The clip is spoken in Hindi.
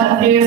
36